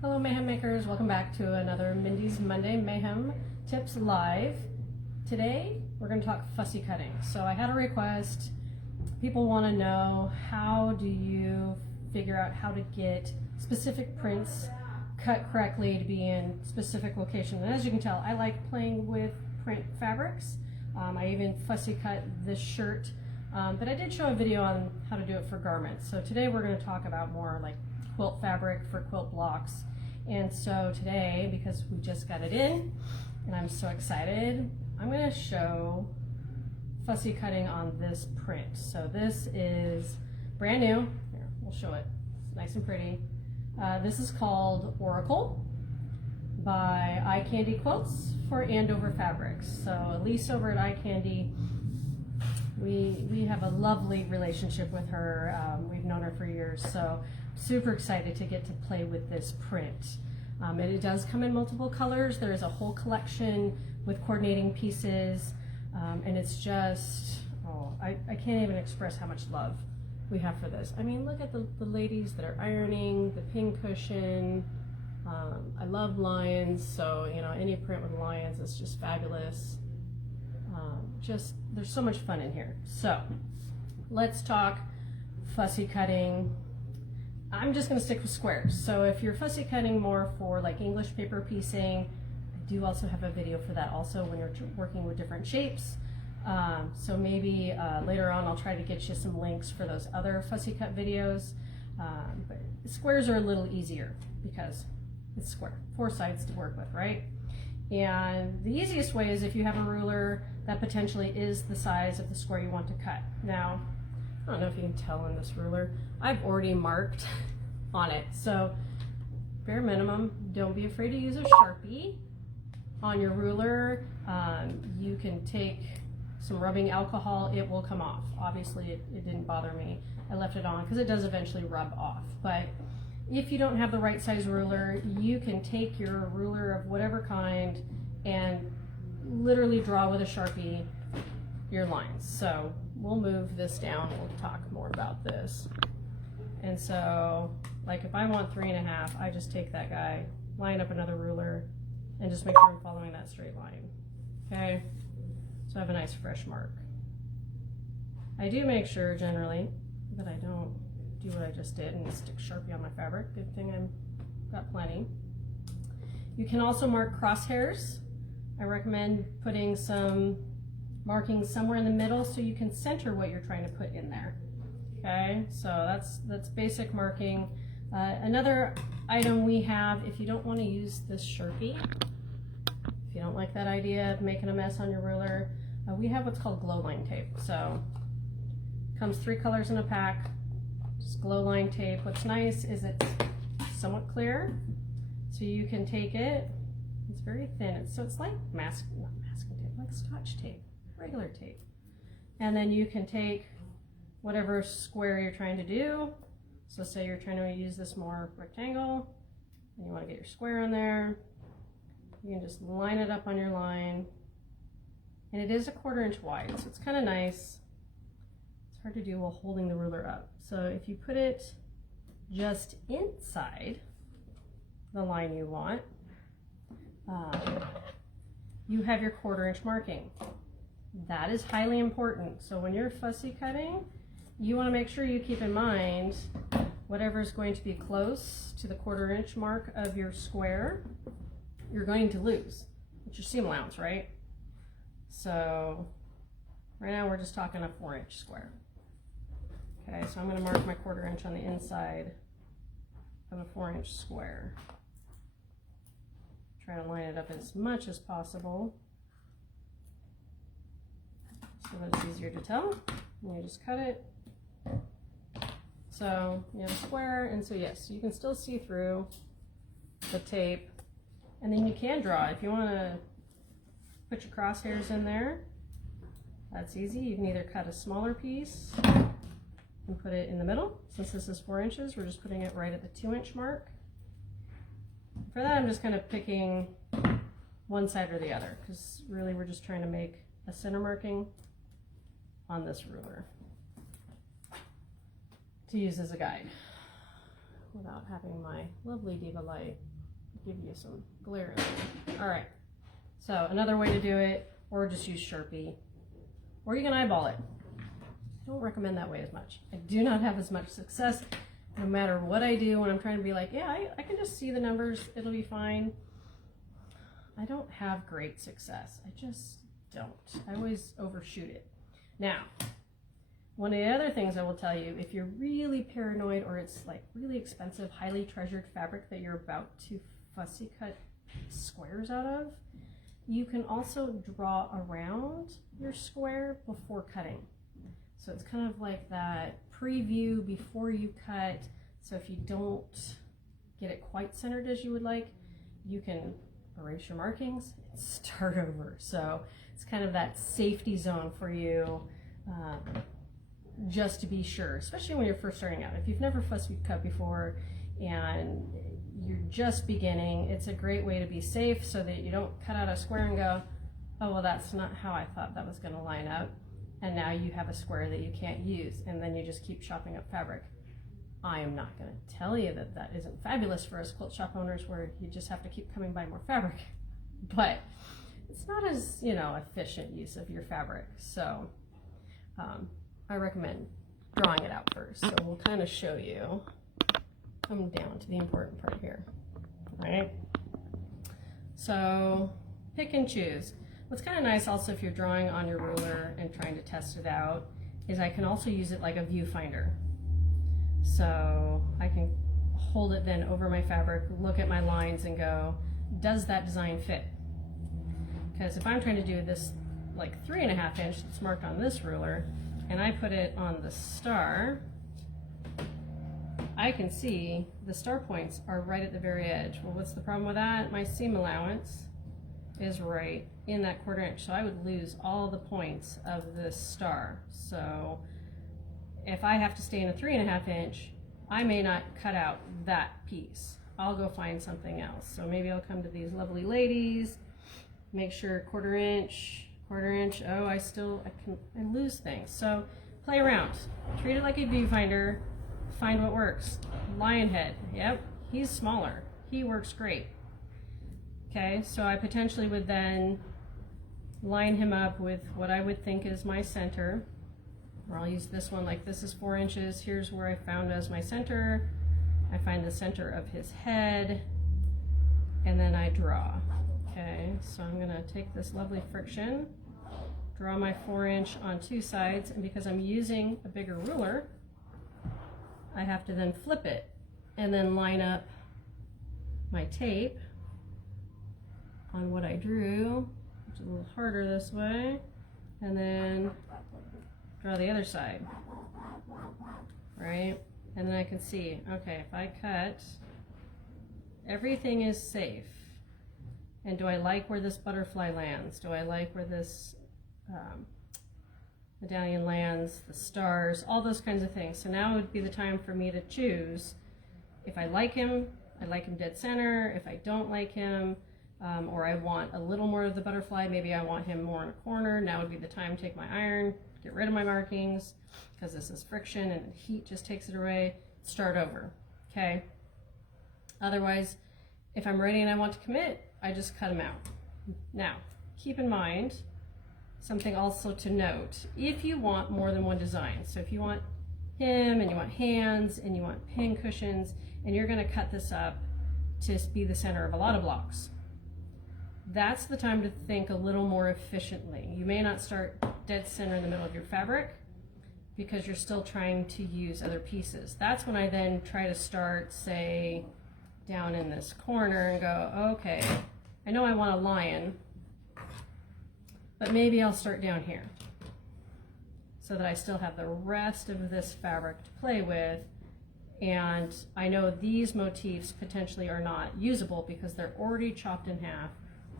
Hello Mayhem makers, welcome back to another Mindy's Monday Mayhem Tips Live. Today we're going to talk fussy cutting. So I had a request. People want to know, how do you figure out how to get specific prints cut correctly to be in specific location. And as you can tell, I like playing with print fabrics. I even fussy cut this shirt, but I did show a video on how to do it for garments. So today we're going to talk about more like quilt fabric for quilt blocks. And so today, because we just got it in and I'm so excited, I'm going to show fussy cutting on this print. So this is brand new. Here, we'll show it. It's nice and pretty. This is called Oracle by Eye Candy Quilts for Andover Fabrics. So Elise over at Eye Candy, we have a lovely relationship with her. We've known her for years, so super excited to get to play with this print. And it does come in multiple colors. There is a whole collection with coordinating pieces, and it's just, I can't even express how much love we have for this. I mean, look at the ladies that are ironing, the pin cushion. I love lions, so you know, any print with lions is just fabulous. There's so much fun in here. So let's talk fussy cutting. I'm just going to stick with squares. So if you're fussy cutting more for like English paper piecing, I do also have a video for that also when you're working with different shapes. So maybe later on I'll try to get you some links for those other fussy cut videos. But squares are a little easier because it's square, 4 sides to work with, right? And the easiest way is if you have a ruler that potentially is the size of the square you want to cut. Now, I don't know if you can tell in this ruler, I've already marked on it. So bare minimum, don't be afraid to use a Sharpie on your ruler. You can take some rubbing alcohol, it will come off. Obviously it didn't bother me. I left it on because it does eventually rub off. But if you don't have the right size ruler, you can take your ruler of whatever kind and literally draw with a Sharpie your lines. So we'll move this down, we'll talk more about this. And so, like if I want 3.5, I just take that guy, line up another ruler, and just make sure I'm following that straight line. Okay? So I have a nice fresh mark. I do make sure generally that I don't do what I just did and stick Sharpie on my fabric. Good thing I've got plenty. You can also mark crosshairs. I recommend putting some markings somewhere in the middle so you can center what you're trying to put in there. Okay, so that's basic marking. Another item we have, if you don't want to use this Sharpie, if you don't like that idea of making a mess on your ruler, we have what's called glow line tape. So it comes 3 colors in a pack, just glow line tape. What's nice is it's somewhat clear, so you can take it, it's very thin, so it's like not masking tape, like Scotch tape, regular tape. And then you can take whatever square you're trying to do. So say you're trying to use this more rectangle and you want to get your square in there, you can just line it up on your line. And it is a 1/4 inch wide, so it's kind of nice. It's hard to do while holding the ruler up. So if you put it just inside the line you want, you have your 1/4 inch marking. That is highly important. So when you're fussy cutting, you want to make sure you keep in mind whatever is going to be close to the 1/4 inch mark of your square, you're going to lose. It's your seam allowance, right? So right now we're just talking a 4-inch square. Okay, so I'm going to mark my 1/4 inch on the inside of a 4-inch square. Try to line it up as much as possible so that it's easier to tell. And you just cut it. So you have a square, and so yes, you can still see through the tape, and then you can draw. If you want to put your crosshairs in there, that's easy. You can either cut a smaller piece and put it in the middle. Since this is 4 inches, we're just putting it right at the 2-inch mark. For that, I'm just kind of picking one side or the other, because really we're just trying to make a center marking on this ruler to use as a guide. without having my lovely Diva light give you some glare. All right, so another way to do it, or just use Sharpie, or you can eyeball it. I don't recommend that way as much. I do not have as much success no matter what I do when I'm trying to be like, yeah, I can just see the numbers, it'll be fine. I don't have great success. I just don't. I always overshoot it. Now, one of the other things I will tell you, if you're really paranoid or it's like really expensive, highly treasured fabric that you're about to fussy cut squares out of, you can also draw around your square before cutting. So it's kind of like that preview before you cut. So if you don't get it quite centered as you would like, you can erase your markings and start over. So it's kind of that safety zone for you, just to be sure, especially when you're first starting out. If you've never fussy cut before and you're just beginning, it's a great way to be safe so that you don't cut out a square and go, oh, well, that's not how I thought that was going to line up. And now you have a square that you can't use, and then you just keep shopping up fabric. I am not going to tell you that that isn't fabulous for us quilt shop owners where you just have to keep coming by more fabric, but it's not as, you know, efficient use of your fabric. So I recommend drawing it out first. So we'll kind of show you, come down to the important part here, right? So pick and choose. What's kind of nice also if you're drawing on your ruler and trying to test it out is I can also use it like a viewfinder. So I can hold it then over my fabric, look at my lines and go, does that design fit? Because if I'm trying to do this like 3.5 inch that's marked on this ruler and I put it on the star, I can see the star points are right at the very edge. Well, what's the problem with that? My seam allowance is right in that 1/4 inch, so I would lose all the points of this star. So if I have to stay in a 3.5 inch, I may not cut out that piece. I'll go find something else. So maybe I'll come to these lovely ladies, make sure 1/4 inch, oh, I lose things. So play around, treat it like a viewfinder, find what works. Lion head, yep, he's smaller, he works great. Okay, so I potentially would then line him up with what I would think is my center, or I'll use this one, like this is 4 inches, here's where I found as my center. I find the center of his head, and then I draw. Okay, so I'm gonna take this lovely friction, draw my 4 inch on 2 sides, and because I'm using a bigger ruler, I have to then flip it and then line up my tape on what I drew, which is a little harder this way, and then draw the other side, right? And then I can see, okay, if I cut, everything is safe. And do I like where this butterfly lands? Do I like where this medallion lands, the stars, all those kinds of things. So now would be the time for me to choose. If I like him dead center. If I don't like him, or I want a little more of the butterfly, maybe I want him more in a corner, now would be the time to take my iron, get rid of my markings, because this is friction and heat just takes it away, start over, okay? Otherwise, if I'm ready and I want to commit, I just cut them out. Now, keep in mind, something also to note, if you want more than one design, so if you want him and you want hands and you want pin cushions and you're going to cut this up to be the center of a lot of blocks, that's the time to think a little more efficiently. You may not start dead center in the middle of your fabric because you're still trying to use other pieces. That's when I then try to start, say, down in this corner and go, okay, I know I want a lion, but maybe I'll start down here so that I still have the rest of this fabric to play with. And I know these motifs potentially are not usable because they're already chopped in half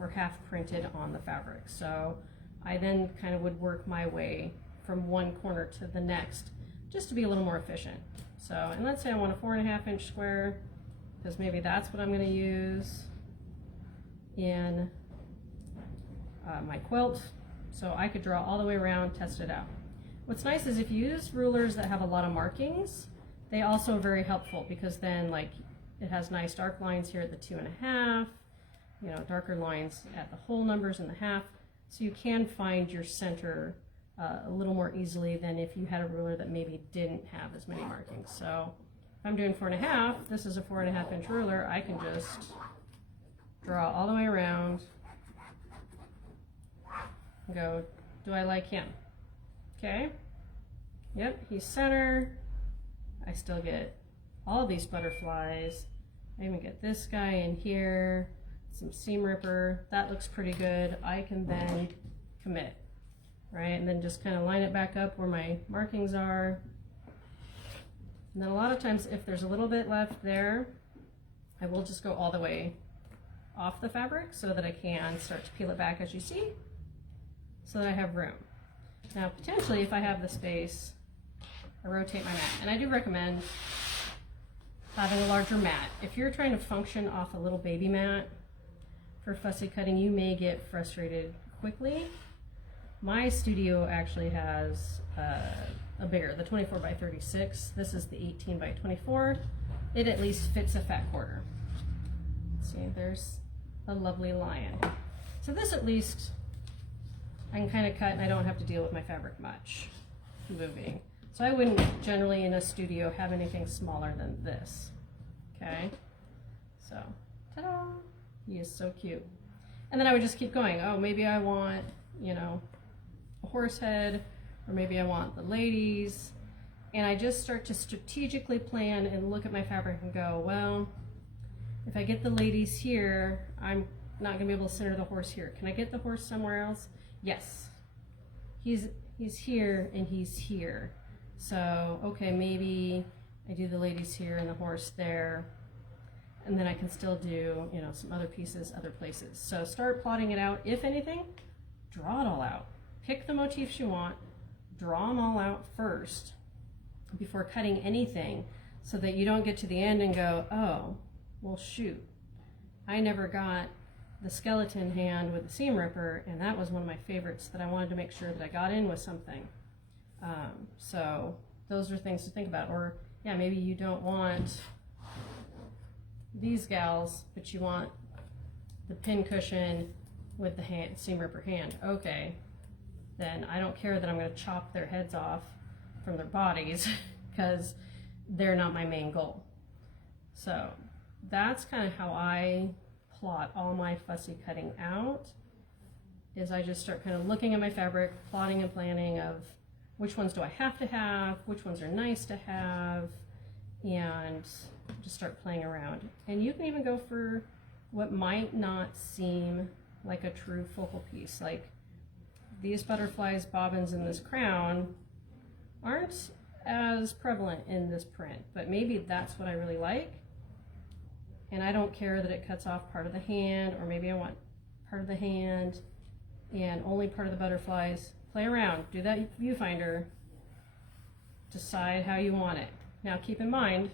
or half printed on the fabric. So I then kind of would work my way from one corner to the next just to be a little more efficient. So, and let's say I want a 4.5 inch square, because maybe that's what I'm going to use in my quilt. So I could draw all the way around, test it out. What's nice is if you use rulers that have a lot of markings, They also are very helpful because then like it has nice dark lines here at the 2.5, you know, darker lines at the whole numbers and the half. So you can find your center a little more easily than if you had a ruler that maybe didn't have as many markings. So if I'm doing 4.5, this is a 4.5 inch ruler, I can just draw all the way around and go, do I like him? Okay, yep, he's center. I still get all these butterflies. I even get this guy in here, some seam ripper. That looks pretty good. I can then commit, right? And then just kind of line it back up where my markings are. And then a lot of times if there's a little bit left there, I will just go all the way off the fabric so that I can start to peel it back as you see, so that I have room. Now potentially if I have the space, I rotate my mat. And I do recommend having a larger mat. If you're trying to function off a little baby mat for fussy cutting, you may get frustrated quickly. My studio actually has a bigger, the 24 by 36. This is the 18 by 24. It at least fits a fat quarter. See, there's a lovely lion. So this at least I can kind of cut and I don't have to deal with my fabric much moving. So I wouldn't generally in a studio have anything smaller than this, okay? So, ta-da, he is so cute. And then I would just keep going. Oh, maybe I want, you know, a horse head, or maybe I want the ladies. And I just start to strategically plan and look at my fabric and go, well, if I get the ladies here, I'm not gonna be able to center the horse here. Can I get the horse somewhere else? Yes. He's here and he's here. So, okay, maybe I do the ladies here and the horse there, and then I can still do, you know, some other pieces, other places. So start plotting it out. If anything, draw it all out. Pick the motifs you want, draw them all out first before cutting anything, so that you don't get to the end and go, oh, well shoot, I never got the skeleton hand with the seam ripper, and that was one of my favorites that I wanted to make sure that I got in with something. So those are things to think about. Or yeah, maybe you don't want these gals, but you want the pin cushion with the hand, seam ripper hand. Okay, then I don't care that I'm going to chop their heads off from their bodies because they're not my main goal. So that's kind of how I plot all my fussy cutting out, is I just start kind of looking at my fabric, plotting and planning of which ones do I have to have, which ones are nice to have, and just start playing around. And you can even go for what might not seem like a true focal piece. Like these butterflies, bobbins, and this crown aren't as prevalent in this print, but maybe that's what I really like. And I don't care that it cuts off part of the hand, or maybe I want part of the hand and only part of the butterflies. Play around, do that viewfinder, decide how you want it. Now keep in mind,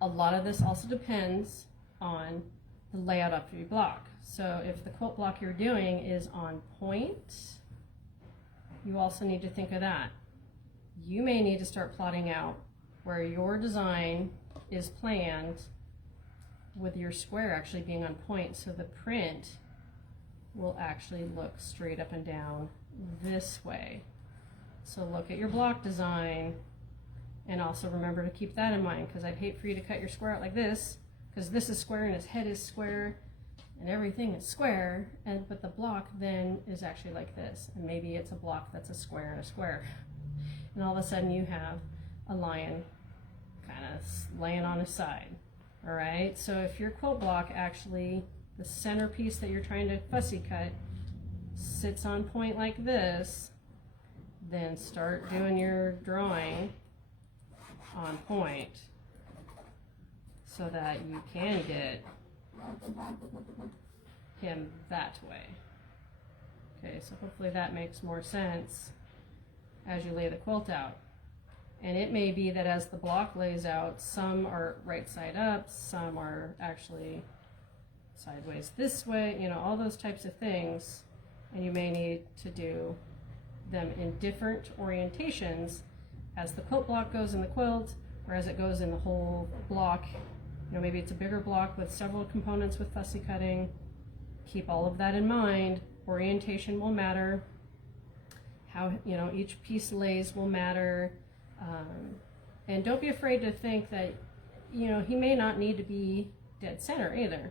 a lot of this also depends on the layout of your block. So if the quilt block you're doing is on point, you also need to think of that. You may need to start plotting out where your design is planned with your square actually being on point, so the print will actually look straight up and down this way. So look at your block design, and also remember to keep that in mind, because I'd hate for you to cut your square out like this, because this is square and his head is square and everything is square, but the block then is actually like this, and maybe it's a block that's a square and a square, and all of a sudden you have a lion kind of laying on his side. All right, so if your quilt block actually, the centerpiece that you're trying to fussy cut, sits on point like this, then start doing your drawing on point so that you can get him that way. Okay, so hopefully that makes more sense as you lay the quilt out. And it may be that as the block lays out, some are right side up, some are actually sideways this way, you know, all those types of things, and you may need to do them in different orientations as the quilt block goes in the quilt, or as it goes in the whole block. You know, maybe it's a bigger block with several components with fussy cutting. Keep all of that in mind. Orientation will matter. How, you know, each piece lays will matter. And don't be afraid to think that, you know, he may not need to be dead center either.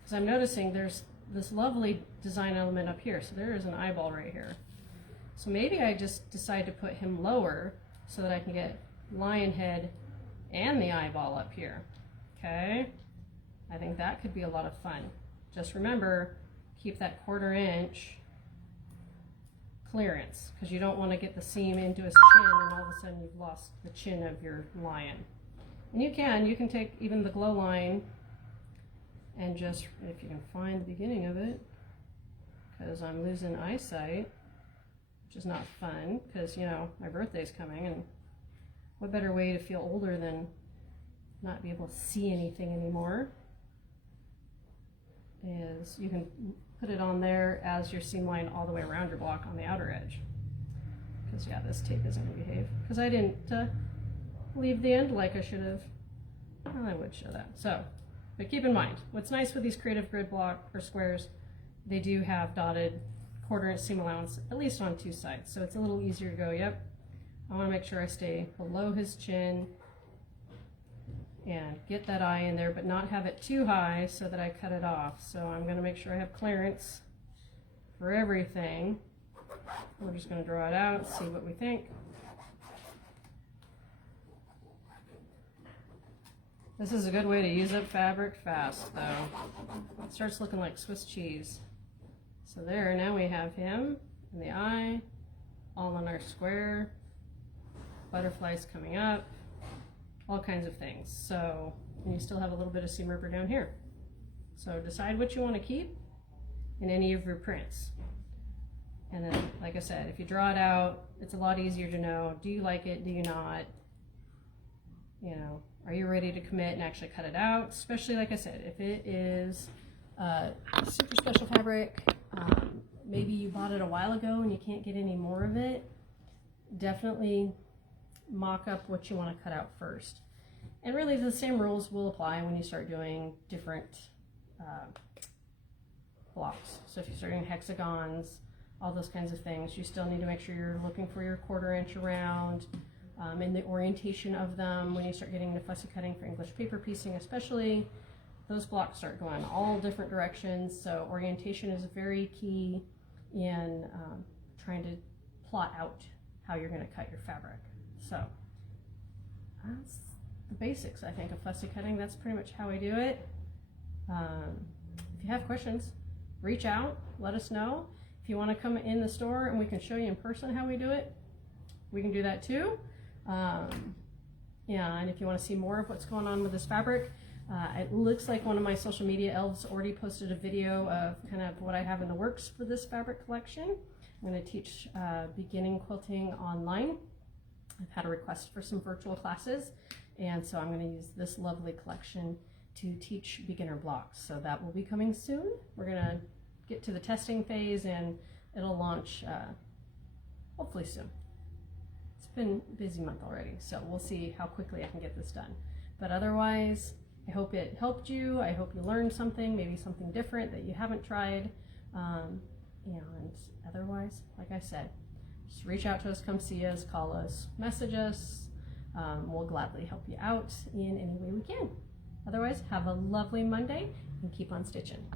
Because I'm noticing there's this lovely design element up here. So there is an eyeball right here. So maybe I just decide to put him lower so that I can get lion head and the eyeball up here. Okay? I think that could be a lot of fun. Just remember, keep that 1/4 inch clearance, because you don't want to get the seam into his chin and all of a sudden you've lost the chin of your lion. And you can take even the glow line and just, if you can find the beginning of it, because I'm losing eyesight, which is not fun, because, you know, my birthday's coming, and what better way to feel older than not be able to see anything anymore. Is you can put it on there as your seam line all the way around your block on the outer edge. Because yeah, this tape isn't going to behave. Because I didn't leave the end like I should have. Well, I would show that. So, but keep in mind, what's nice with these creative grid block or squares, they do have dotted 1/4 inch seam allowance, at least on 2 sides. So it's a little easier to go, yep, I want to make sure I stay below his chin and get that eye in there, but not have it too high so that I cut it off. So I'm going to make sure I have clearance for everything. We're just going to draw it out, see what we think. This is a good way to use up fabric fast, though. It starts looking like Swiss cheese. So there, now we have him and the eye all on our square. Butterflies coming up. All kinds of things. So, and you still have a little bit of seam ripper down here. So decide what you want to keep in any of your prints. And then, like I said, if you draw it out, it's a lot easier to know, do you like it, do you not? You know, are you ready to commit and actually cut it out? Especially, like I said, if it is super special fabric, maybe you bought it a while ago and you can't get any more of it, definitely mock up what you want to cut out first. And really the same rules will apply when you start doing different blocks. So if you start doing hexagons, all those kinds of things, you still need to make sure you're looking for your 1/4 inch around and the orientation of them. When you start getting the fussy cutting for English paper piecing especially, those blocks start going all different directions. So orientation is very key in trying to plot out how you're going to cut your fabric. So that's the basics, I think, of fussy cutting. That's pretty much how I do it. If you have questions, reach out, let us know. If you want to come in the store and we can show you in person how we do it, we can do that too. Yeah, and if you want to see more of what's going on with this fabric, it looks like one of my social media elves already posted a video of kind of what I have in the works for this fabric collection. I'm going to teach beginning quilting online. I've had a request for some virtual classes, and so I'm going to use this lovely collection to teach beginner blocks. So that will be coming soon. We're going to get to the testing phase and it'll launch hopefully soon. It's been a busy month already, so we'll see how quickly I can get this done. But otherwise, I hope it helped you. I hope you learned something, maybe something different that you haven't tried. And otherwise, like I said, just reach out to us, come see us, call us, message us. We'll gladly help you out in any way we can. Otherwise, have a lovely Monday and keep on stitching.